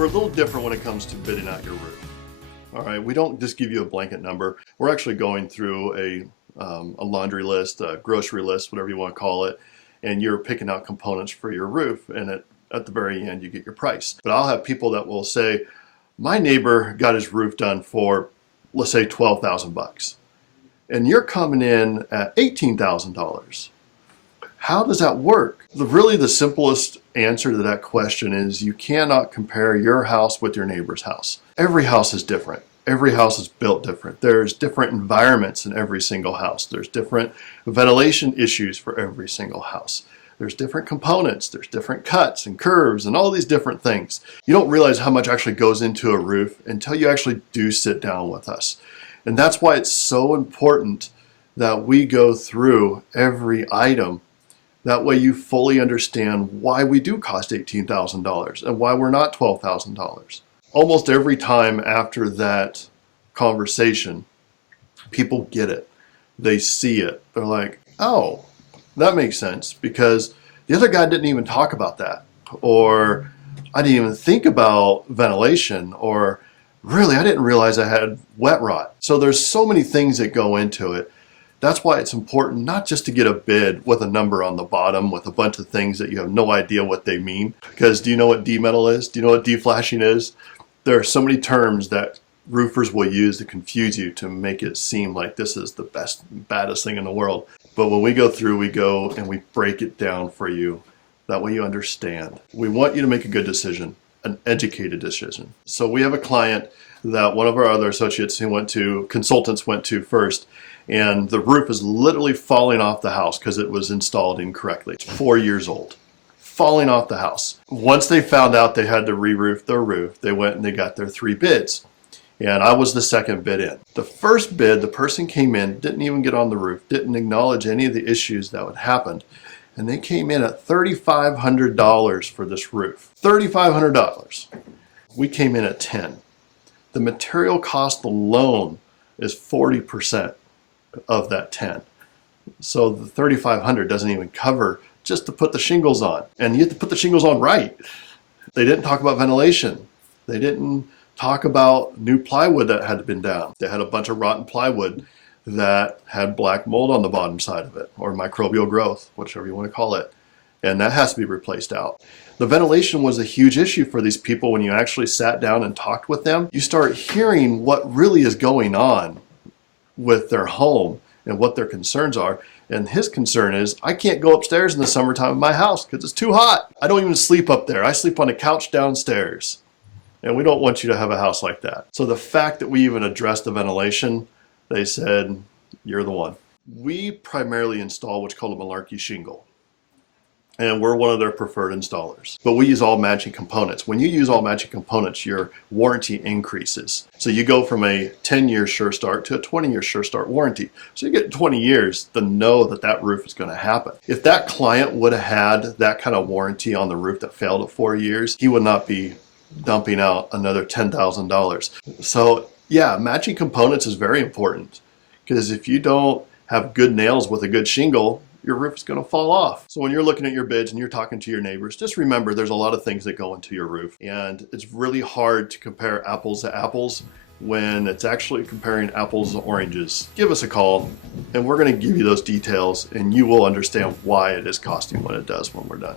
We're a little different when it comes to bidding out your roof. All right, we don't just give you a blanket number. We're actually going through a laundry list, a grocery list, whatever you want to call it, and you're picking out components for your roof, and at the very end you get your price. But I'll have people that will say, my neighbor got his roof done for, let's say, 12,000 bucks, and you're coming in at $18,000. How does that work? Really, the simplest answer to that question is you cannot compare your house with your neighbor's house. Every house is different. Every house is built different. There's different environments in every single house. There's different ventilation issues for every single house. There's different components. There's different cuts and curves and all these different things. You don't realize how much actually goes into a roof until you actually do sit down with us. And that's why it's so important that we go through every item. That way you fully understand why we do cost $18,000 and why we're not $12,000. Almost every time after that conversation, people get it. They see it. They're like, oh, that makes sense because the other guy didn't even talk about that. Or I didn't even think about ventilation. Or really, I didn't realize I had wet rot. So there's so many things that go into it. That's why it's important not just to get a bid with a number on the bottom with a bunch of things that you have no idea what they mean. Because do you know what D-metal is? Do you know what D-flashing is? There are so many terms that roofers will use to confuse you to make it seem like this is the baddest thing in the world. But when we go through, we go and we break it down for you. That way you understand. We want you to make a good decision, an educated decision. So we have a client that one of our other associates consultants went to first, and the roof is literally falling off the house because it was installed incorrectly. It's 4 years old, falling off the house. Once they found out they had to re-roof their roof, they went and they got their 3 bids. And I was the second bid in. The first bid, the person came in, didn't even get on the roof, didn't acknowledge any of the issues that had happened. And they came in at $3,500 for this roof. $3,500. We came in at $10,000. The material cost alone is 40% of that 10. So the 3,500 doesn't even cover just to put the shingles on. And you have to put the shingles on right. They didn't talk about ventilation. They didn't talk about new plywood that had been down. They had a bunch of rotten plywood that had black mold on the bottom side of it, or microbial growth, whichever you want to call it. And that has to be replaced out. The ventilation was a huge issue for these people. When you actually sat down and talked with them, you start hearing what really is going on with their home and what their concerns are. And his concern is, I can't go upstairs in the summertime in my house because it's too hot. I don't even sleep up there. I sleep on a couch downstairs. And we don't want you to have a house like that. So the fact that we even addressed the ventilation, they said, you're the one. We primarily install what's called a Malarkey shingle. And we're one of their preferred installers. But we use all matching components. When you use all matching components, your warranty increases. So you go from a 10-year sure start to a 20-year sure start warranty. So you get 20 years to know that that roof is going to happen. If that client would have had that kind of warranty on the roof that failed at 4 years, he would not be dumping out another $10,000. So yeah, matching components is very important, because if you don't have good nails with a good shingle, your roof is going to fall off. So when you're looking at your bids and you're talking to your neighbors, just remember there's a lot of things that go into your roof, and it's really hard to compare apples to apples when it's actually comparing apples to oranges. Give us a call and we're going to give you those details, and you will understand why it is costing what it does when we're done.